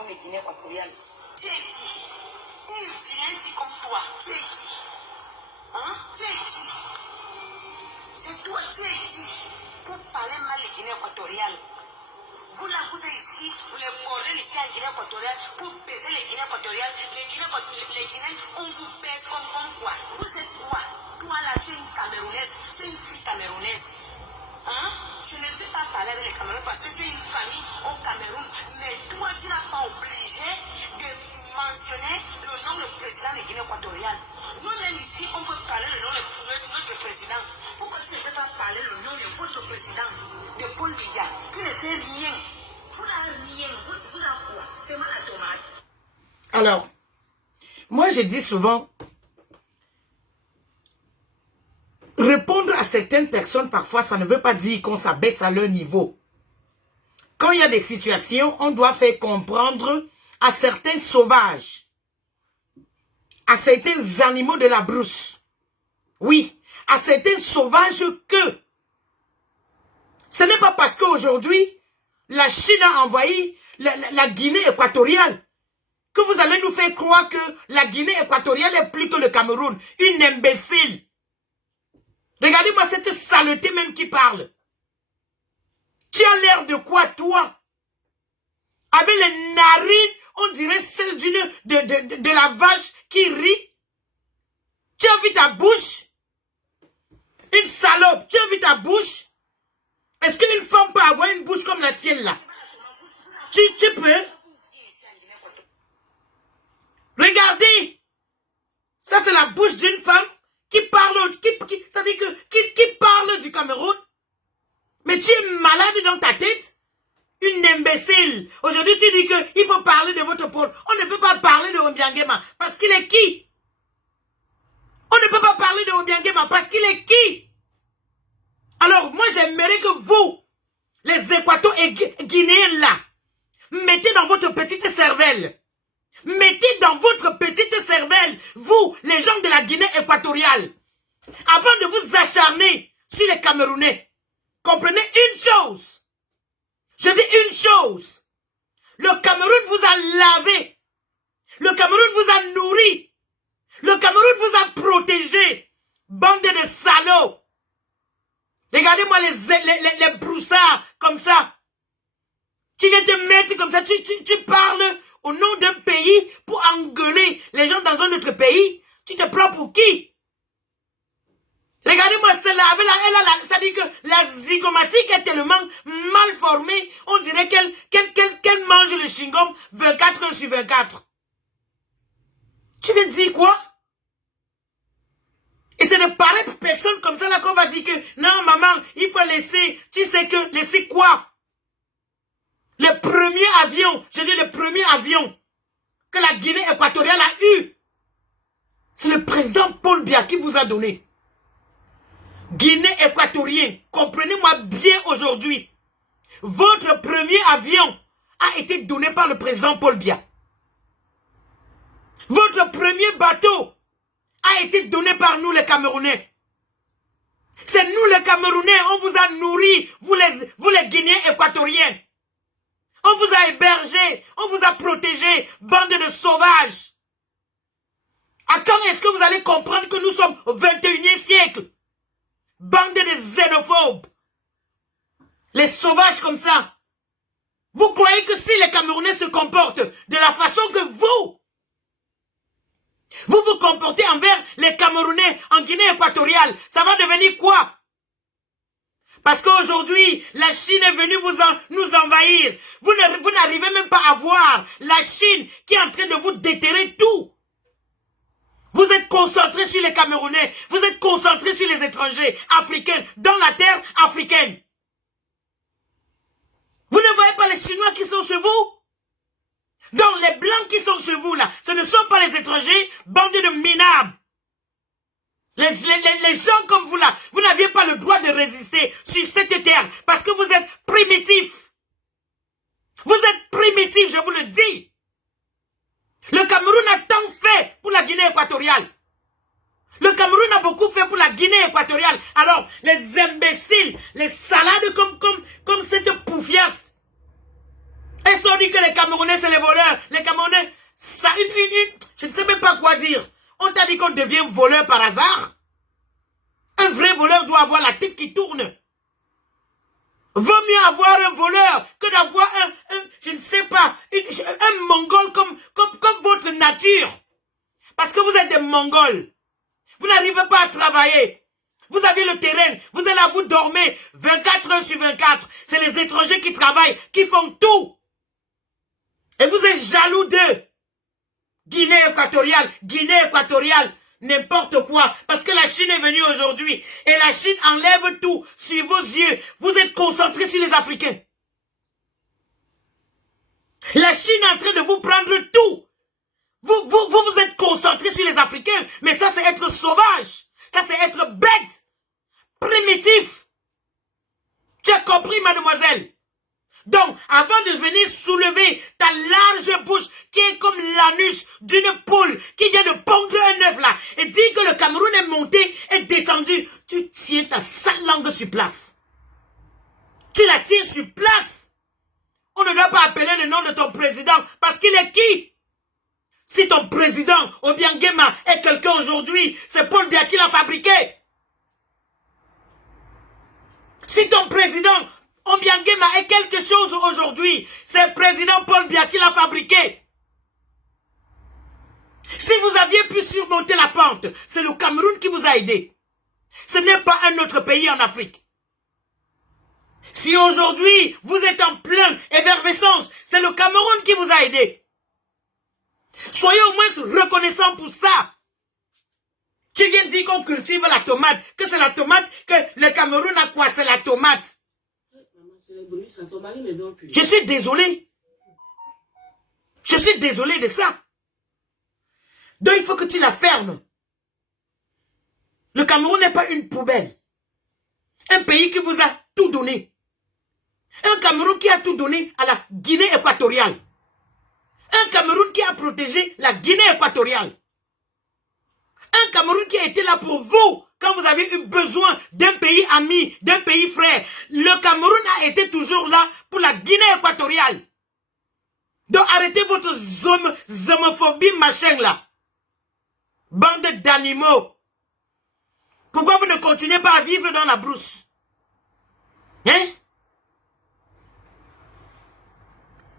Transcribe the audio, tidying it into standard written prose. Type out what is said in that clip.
nom de Guinée équatoriale. Tu es qui? Une vilaine comme toi, tu es qui? Hein? Tu es qui? C'est toi, tu es qui? Pour parler mal de Guinée équatoriale. Vous là, vous êtes ici, vous les bordez ici en Guinée équatoriale pour baiser les Guinéens équatoriales. Les Guinéens, on vous baise comme quoi? Vous êtes quoi? Toi là, tu es une Camerounaise, tu es une fille camerounaise. Hein? Je ne vais pas parler avec les Camerounais parce que j'ai une famille au Cameroun. Mais toi, tu n'as pas obligé de mentionner le nom du président de Guinée équatoriale. Nous-mêmes ici, on peut parler le nom de notre président. Pourquoi tu ne peux pas parler le nom de votre président, de Paul Biya, qui ne fait rien? Vous n'avez rien. Vous avez quoi? C'est mal la tomate. Alors, moi je dis souvent, répondre à certaines personnes, parfois, ça ne veut pas dire qu'on s'abaisse à leur niveau. Quand il y a des situations, on doit faire comprendre à certains sauvages, à certains animaux de la brousse, oui, à certains sauvages que ce n'est pas parce qu'aujourd'hui, la Chine a envahi la Guinée équatoriale que vous allez nous faire croire que la Guinée équatoriale est plus que le Cameroun. Une imbécile. Regardez-moi cette saleté même qui parle. Tu as l'air de quoi, toi? Avec les narines, on dirait celle de la vache qui rit. Tu as vu ta bouche? Une salope, tu as vu ta bouche? Est-ce qu'une femme peut avoir une bouche comme la tienne là? Tu peux? Regardez. Ça c'est la bouche d'une femme qui parle, ça veut dire qui parle du Cameroun. Mais tu es malade dans ta tête? Une imbécile. Aujourd'hui, tu dis qu'il faut parler de votre pôle. On ne peut pas parler de Obiangema parce qu'il est qui? On ne peut pas parler de Obiangema parce qu'il est qui? Alors, moi, j'aimerais que vous, les Équato et Guinéens là, mettez dans votre petite cervelle. Mettez dans votre petite cervelle, vous, les gens de la Guinée équatoriale, avant de vous acharner sur les Camerounais, comprenez une chose. Je dis une chose. Le Cameroun vous a lavé. Le Cameroun vous a nourri. Le Cameroun vous a protégé. Bande de salauds. Regardez-moi les broussards comme ça. Tu viens te mettre comme ça. Tu parles au nom d'un pays pour engueuler les gens dans un autre pays. Tu te prends pour qui? Regardez-moi celle-là, c'est-à-dire que la zygomatique est tellement mal formée, on dirait qu'elle mange le chewing-gum 24 heures sur 24. Tu viens de dire quoi? Et c'est de pareilles personnes comme ça là qu'on va dire que non maman, il faut laisser, tu sais que, laisser quoi? Le premier avion, je dis le premier avion que la Guinée équatoriale a eu, c'est le président Paul Biya qui vous a donné. Guinée équatorien, comprenez-moi bien aujourd'hui. Votre premier avion a été donné par le président Paul Biya. Votre premier bateau a été donné par nous les Camerounais. C'est nous les Camerounais, on vous a nourri, vous les Guinéens équatoriens. On vous a hébergé, on vous a protégé, bande de sauvages. À quand est-ce que vous allez comprendre que nous sommes au 21e siècle? Bande de xénophobes. Les sauvages comme ça. Vous croyez que si les Camerounais se comportent de la façon que vous vous comportez envers les Camerounais en Guinée équatoriale, ça va devenir quoi? Parce qu'aujourd'hui, la Chine est venue nous envahir. Vous n'arrivez même pas à voir la Chine qui est en train de vous déterrer tout. Vous êtes concentrés sur les Camerounais. Vous êtes concentrés sur les étrangers africains dans la terre africaine. Vous ne voyez pas les Chinois qui sont chez vous? Donc les Blancs qui sont chez vous là, ce ne sont pas les étrangers, bande de minables. Les gens comme vous là, vous n'aviez pas le droit de résister sur cette terre parce que vous êtes primitifs. Vous êtes primitifs, je vous le dis. Le Cameroun a tant fait pour la Guinée équatoriale. Le Cameroun a beaucoup fait pour la Guinée équatoriale. Alors, les imbéciles, les salades comme cette poufiasse. Elles sont dit que les Camerounais, c'est les voleurs. je ne sais même pas quoi dire. On t'a dit qu'on devient voleur par hasard? Un vrai voleur doit avoir la tête qui tourne. Vaut mieux avoir un voleur que d'avoir je ne sais pas, un mongol comme votre nature. Parce que vous êtes des mongols. Vous n'arrivez pas à travailler. Vous avez le terrain. Vous êtes là, vous dormez 24 heures sur 24. C'est les étrangers qui travaillent, qui font tout. Et vous êtes jaloux d'eux. Guinée équatoriale, n'importe quoi. Parce que la Chine est venue aujourd'hui. Et la Chine enlève tout sur vos yeux. Vous êtes concentrés sur les Africains. La Chine est en train de vous prendre tout. Vous êtes concentrés sur les Africains. Mais ça, c'est être sauvage. Ça, c'est être bête. Primitif. Tu as compris, mademoiselle? Donc, avant de venir soulever ta large bouche, qui est comme l'anus d'une poule, qui vient de pondre un œuf là, et dire que le Cameroun est monté et descendu, tu tiens ta sale langue sur place. Tu la tiens sur place. On ne doit pas appeler le nom de ton président, parce qu'il est qui? Si ton président, Obiangema, est quelqu'un aujourd'hui, c'est Paul Biya qui l'a fabriqué. Si ton président, Obiangema, est quelque chose aujourd'hui, c'est le président Paul Biya qui l'a fabriqué. Si vous aviez pu surmonter la pente, c'est le Cameroun qui vous a aidé. Ce n'est pas un autre pays en Afrique. Si aujourd'hui, vous êtes en pleine effervescence, c'est le Cameroun qui vous a aidé. Soyez au moins reconnaissants pour ça. Tu viens de dire qu'on cultive la tomate, que c'est la tomate, que le Cameroun a quoi? C'est la tomate. Je suis désolé. Je suis désolé de ça. Donc il faut que tu la fermes. Le Cameroun n'est pas une poubelle. Un pays qui vous a tout donné. Un Cameroun qui a tout donné à la Guinée équatoriale. Un Cameroun qui a protégé la Guinée équatoriale. Un Cameroun qui a été là pour vous quand vous avez eu besoin d'un pays ami, d'un pays frère. Le Cameroun a été toujours là pour la Guinée équatoriale. Donc arrêtez votre zomophobie machin là. Bande d'animaux. Pourquoi vous ne continuez pas à vivre dans la brousse? Hein?